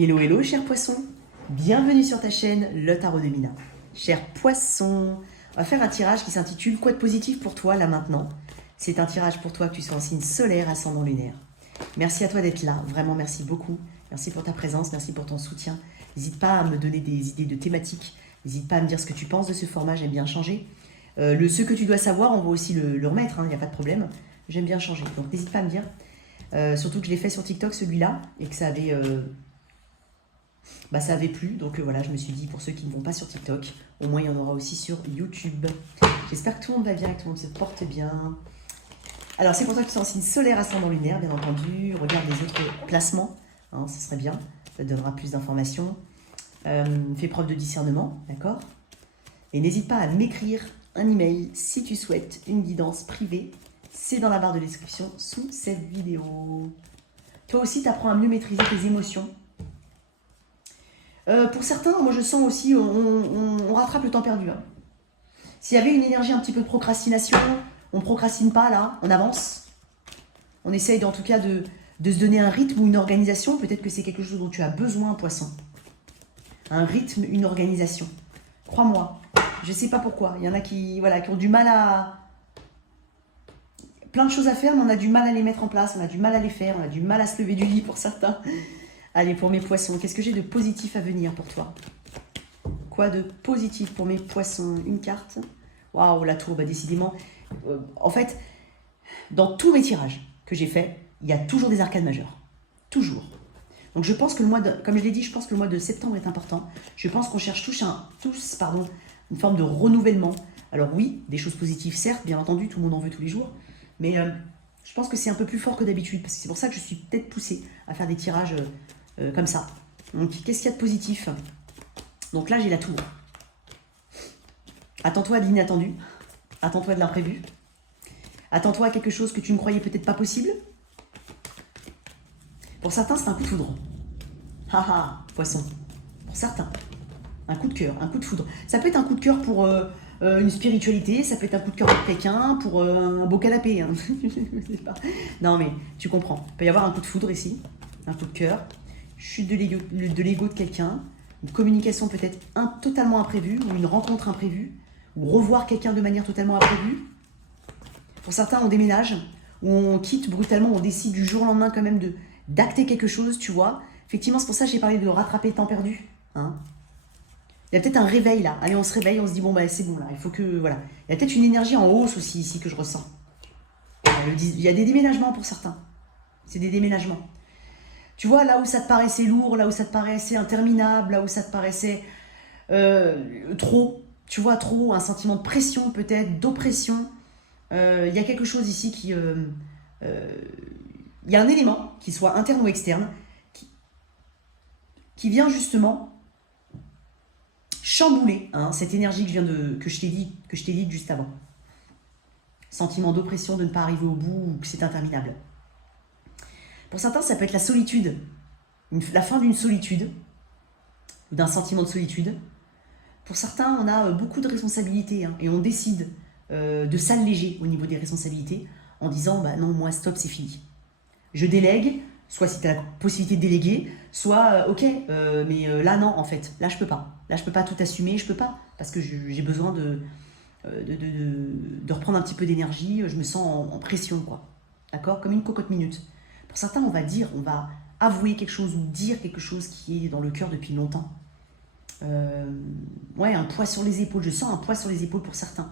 Hello, hello, cher poisson. Bienvenue sur ta chaîne, le tarot de Mina. Cher poisson, on va faire un tirage qui s'intitule « Quoi de positif pour toi, là, maintenant ?» C'est un tirage pour toi que tu sois en signe solaire, ascendant lunaire. Merci à toi d'être là, vraiment merci beaucoup. Merci pour ta présence, merci pour ton soutien. N'hésite pas à me donner des idées de thématiques. N'hésite pas à me dire ce que tu penses de ce format, j'aime bien changer. Ce que tu dois savoir, on va aussi le remettre, il n'y a pas de problème. J'aime bien changer, donc n'hésite pas à me dire. Surtout que je l'ai fait sur TikTok, celui-là, et que ça avait plu. Donc voilà, je me suis dit, pour ceux qui ne vont pas sur TikTok, au moins il y en aura aussi sur YouTube. J'espère que tout le monde va bien, que tout le monde se porte bien. Alors, c'est pour toi que tu es en signe solaire, ascendant lunaire, bien entendu. Regarde les autres placements, ce serait bien. Ça te donnera plus d'informations. Fais preuve de discernement, d'accord? Et n'hésite pas à m'écrire un email si tu souhaites une guidance privée. C'est dans la barre de description sous cette vidéo. Toi aussi, tu apprends à mieux maîtriser tes émotions. Pour certains, moi je sens aussi, on rattrape le temps perdu. S'il y avait une énergie un petit peu de procrastination, on ne procrastine pas là, on avance. On essaye en tout cas de se donner un rythme ou une organisation. Peut-être que c'est quelque chose dont tu as besoin, poisson. Un rythme, une organisation. Crois-moi, je ne sais pas pourquoi. Il y en a qui ont du mal à... Plein de choses à faire, mais on a du mal à les mettre en place, on a du mal à les faire, on a du mal à se lever du lit pour certains. Allez, pour mes poissons, qu'est-ce que j'ai de positif à venir pour toi? Quoi de positif pour mes poissons? Une carte. Waouh, la tour, décidément. En fait, dans tous mes tirages que j'ai faits, il y a toujours des arcades majeures. Toujours. Donc je pense que comme je l'ai dit, je pense que le mois de septembre est important. Je pense qu'on cherche tous une forme de renouvellement. Alors oui, des choses positives, certes, bien entendu, tout le monde en veut tous les jours. Mais je pense que c'est un peu plus fort que d'habitude. Parce que c'est pour ça que je suis peut-être poussée à faire des tirages comme ça. Donc qu'est-ce qu'il y a de positif? Donc là, j'ai la tour. Attends-toi à de l'inattendu. Attends-toi à de l'imprévu. Attends-toi à quelque chose que tu ne croyais peut-être pas possible. Pour certains, c'est un coup de foudre. Haha, poisson. Pour certains, un coup de cœur, un coup de foudre. Ça peut être un coup de cœur pour une spiritualité, ça peut être un coup de cœur pour quelqu'un, pour un beau canapé. Je sais pas. Non, mais tu comprends. Il peut y avoir un coup de foudre ici, un coup de cœur, chute de l'ego de quelqu'un, une communication peut-être totalement imprévue, ou une rencontre imprévue, ou revoir quelqu'un de manière totalement imprévue. Pour certains, on déménage, ou on quitte brutalement, on décide du jour au lendemain quand même d'acter quelque chose, tu vois. Effectivement, c'est pour ça que j'ai parlé de rattraper le temps perdu. Il y a peut-être un réveil là. Allez, on se réveille, on se dit, bon, c'est bon là, il faut que... Voilà. Il y a peut-être une énergie en hausse aussi ici que je ressens. Il y a des déménagements pour certains. C'est des déménagements. Tu vois, là où ça te paraissait lourd, là où ça te paraissait interminable, là où ça te paraissait trop, tu vois, trop, un sentiment de pression peut-être, d'oppression. Il y a quelque chose ici qui... il y a un élément, qu'il soit interne ou externe, qui vient justement chambouler cette énergie que je t'ai dit juste avant. Sentiment d'oppression, de ne pas arriver au bout, ou que c'est interminable. Pour certains, ça peut être la solitude, la fin d'une solitude, ou d'un sentiment de solitude. Pour certains, on a beaucoup de responsabilités, et on décide de s'alléger au niveau des responsabilités, en disant, non, moi, stop, c'est fini. Je délègue, soit si tu as la possibilité de déléguer, soit, mais là, non, en fait, là, je peux pas. Là, je peux pas tout assumer, je peux pas, parce que j'ai besoin de reprendre un petit peu d'énergie, je me sens en pression, quoi. D'accord? Comme une cocotte minute. Pour certains, on va avouer quelque chose ou dire quelque chose qui est dans le cœur depuis longtemps. Ouais, un poids sur les épaules. Je sens un poids sur les épaules pour certains.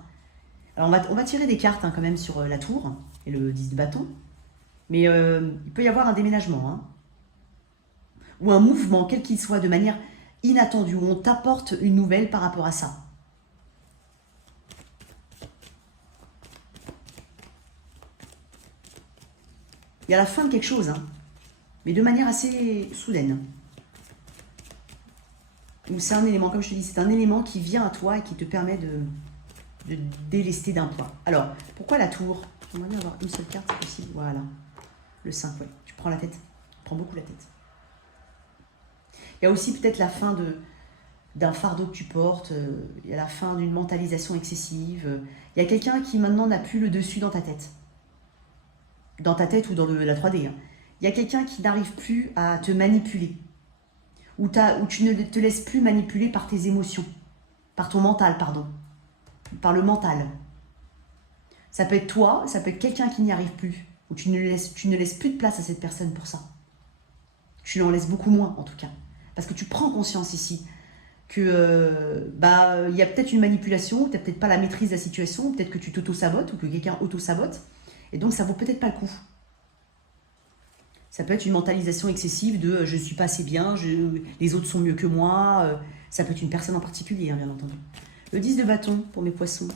Alors, on va tirer des cartes quand même sur la tour et le 10 de bâton. Mais il peut y avoir un déménagement. Ou un mouvement, quel qu'il soit, de manière inattendue, où on t'apporte une nouvelle par rapport à ça. Il y a la fin de quelque chose, mais de manière assez soudaine. C'est un élément, comme je te dis, c'est un élément qui vient à toi et qui te permet de délester d'un poids. Alors, pourquoi la tour? J'aimerais bien avoir une seule carte, c'est possible. Voilà, le 5, ouais. Tu prends la tête, tu prends beaucoup la tête. Il y a aussi peut-être la fin d'un fardeau que tu portes, il y a la fin d'une mentalisation excessive. Il y a quelqu'un qui maintenant n'a plus le dessus dans ta tête. Dans ta tête ou dans la 3D. Il y a quelqu'un qui n'arrive plus à te manipuler. où tu ne te laisses plus manipuler par tes émotions, par ton mental, pardon, par le mental. Ça peut être toi, ça peut être quelqu'un qui n'y arrive plus, où tu ne laisses plus de place à cette personne pour ça. Tu l'en laisses beaucoup moins, en tout cas. Parce que tu prends conscience ici que il y a peut-être une manipulation, tu n'as peut-être pas la maîtrise de la situation, peut-être que tu t'auto-sabotes ou que quelqu'un auto-sabote, et donc ça vaut peut-être pas le coup. Ça peut être une mentalisation excessive de je suis pas assez bien, les autres sont mieux que moi. Ça peut être une personne en particulier, hein, bien entendu. Le 10 de bâton pour mes poissons.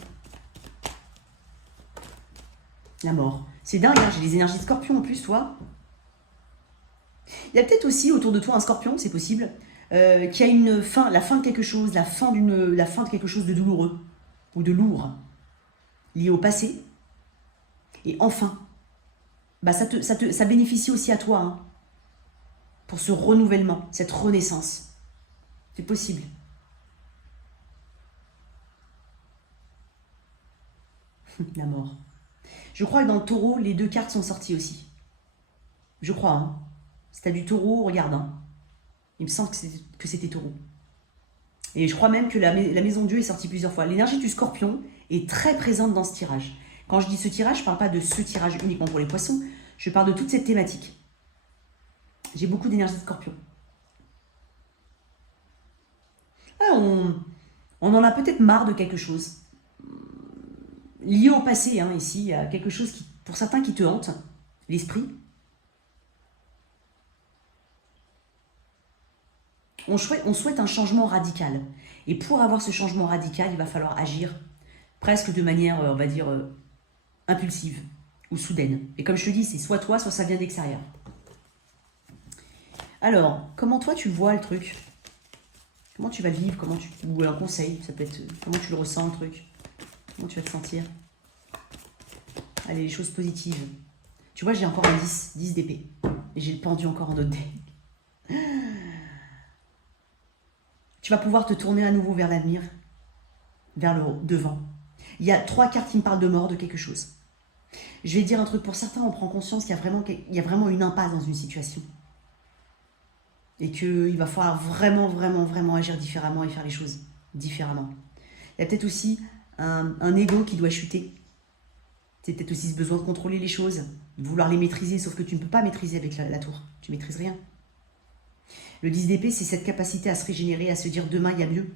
La mort. C'est dingue, hein, j'ai les énergies de scorpion en plus, toi. Il y a peut-être aussi autour de toi un scorpion, c'est possible, qui a une fin, la fin de quelque chose, la fin de quelque chose de douloureux ou de lourd, lié au passé. Et enfin, ça bénéficie aussi à toi, hein, pour ce renouvellement, cette renaissance. C'est possible. La mort. Je crois que dans le taureau, les 2 cartes sont sorties aussi. Je crois, hein. Si t'as du taureau, regarde, hein. Il me semble que c'était taureau. Et je crois même que la maison Dieu est sortie plusieurs fois. L'énergie du scorpion est très présente dans ce tirage. Quand je dis ce tirage, je ne parle pas de ce tirage uniquement pour les poissons. Je parle de toute cette thématique. J'ai beaucoup d'énergie de scorpion. Ah, on en a peut-être marre de quelque chose. Lié au passé, hein, ici, il y a quelque chose qui, pour certains qui te hante, l'esprit. On souhaite un changement radical. Et pour avoir ce changement radical, il va falloir agir presque de manière, on va dire, impulsive ou soudaine. Et comme je te dis, c'est soit toi, soit ça vient d'extérieur. Alors, comment toi tu vois le truc? Comment tu vas le vivre? Ou un conseil, ça peut être comment tu le ressens le truc? Comment tu vas te sentir? Allez, les choses positives. Tu vois, j'ai encore un 10 d'épée. Et j'ai le pendu encore en autre deck. Tu vas pouvoir te tourner à nouveau vers l'avenir, vers le devant. Il y a 3 cartes qui me parlent de mort, de quelque chose. Je vais dire un truc, pour certains, on prend conscience qu'il y a vraiment une impasse dans une situation. Et qu'il va falloir vraiment agir différemment et faire les choses différemment. Il y a peut-être aussi un ego qui doit chuter. C'est peut-être aussi ce besoin de contrôler les choses, de vouloir les maîtriser, sauf que tu ne peux pas maîtriser avec la tour. Tu ne maîtrises rien. Le 10 d'épée, c'est cette capacité à se régénérer, à se dire demain, il y a mieux.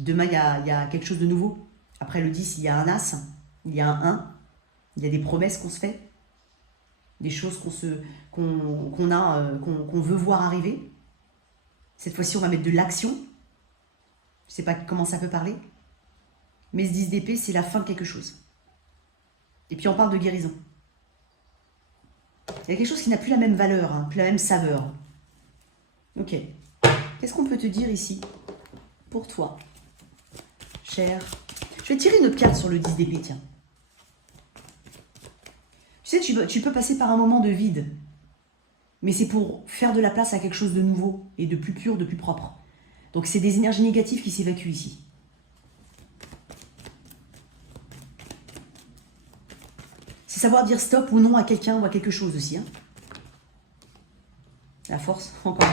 Demain, il y a quelque chose de nouveau. Après le 10, il y a un as, il y a un 1, il y a des promesses qu'on se fait, des choses qu'on veut voir arriver. Cette fois-ci, on va mettre de l'action. Je ne sais pas comment ça peut parler. Mais ce 10 d'épée, c'est la fin de quelque chose. Et puis on parle de guérison. Il y a quelque chose qui n'a plus la même valeur, hein, plus la même saveur. Ok. Qu'est-ce qu'on peut te dire ici pour toi, cher? Je vais tirer une autre carte sur le 10 d'épée, tiens. Tu sais, tu peux passer par un moment de vide. Mais c'est pour faire de la place à quelque chose de nouveau et de plus pur, de plus propre. Donc c'est des énergies négatives qui s'évacuent ici. C'est savoir dire stop ou non à quelqu'un ou à quelque chose aussi. Hein. La force, encore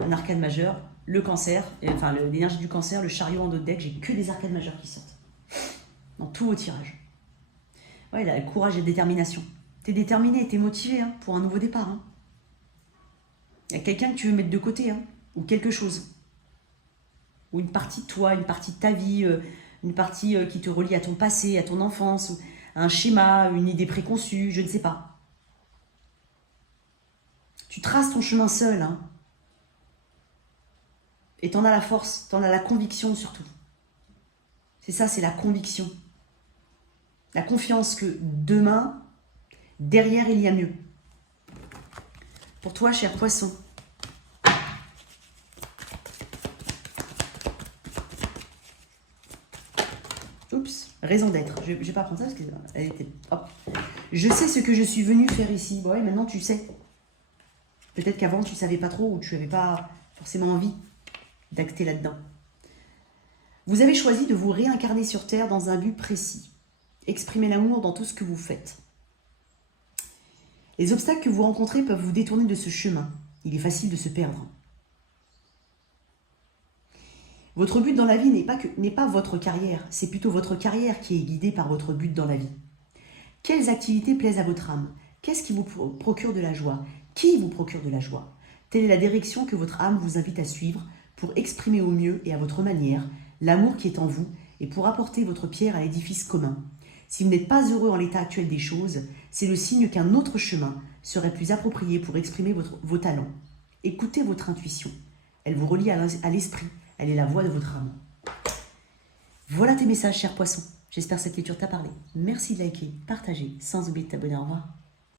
un arcane majeur. Le cancer, enfin l'énergie du cancer, le chariot en d'autres decks, j'ai que des arcades majeures qui sortent. Dans tous vos tirages. Ouais, il a le courage et la détermination. T'es déterminé, t'es motivé hein, pour un nouveau départ. Hein. Il y a quelqu'un que tu veux mettre de côté, hein, ou quelque chose. Ou une partie de toi, une partie de ta vie, une partie qui te relie à ton passé, à ton enfance, ou un schéma, une idée préconçue, je ne sais pas. Tu traces ton chemin seul, hein. Et t'en as la force, t'en as la conviction surtout. C'est ça, c'est la conviction. La confiance que demain, derrière, il y a mieux. Pour toi, cher poisson. Oups, raison d'être. Je ne vais pas prendre ça parce qu'elle était... Hop. Je sais ce que je suis venue faire ici. Bon, ouais, maintenant tu sais. Peut-être qu'avant, tu ne savais pas trop ou tu n'avais pas forcément envie d'acter là-dedans. Vous avez choisi de vous réincarner sur Terre dans un but précis. Exprimer l'amour dans tout ce que vous faites. Les obstacles que vous rencontrez peuvent vous détourner de ce chemin. Il est facile de se perdre. Votre but dans la vie n'est pas votre carrière, c'est plutôt votre carrière qui est guidée par votre but dans la vie. Quelles activités plaisent à votre âme? Qu'est-ce qui vous procure de la joie? Qui vous procure de la joie? Telle est la direction que votre âme vous invite à suivre pour exprimer au mieux et à votre manière l'amour qui est en vous et pour apporter votre pierre à l'édifice commun. Si vous n'êtes pas heureux en l'état actuel des choses, c'est le signe qu'un autre chemin serait plus approprié pour exprimer vos talents. Écoutez votre intuition. Elle vous relie à l'esprit. Elle est la voix de votre âme. Voilà tes messages, chers poissons. J'espère que cette lecture t'a parlé. Merci de liker, partager, sans oublier de t'abonner. Au revoir.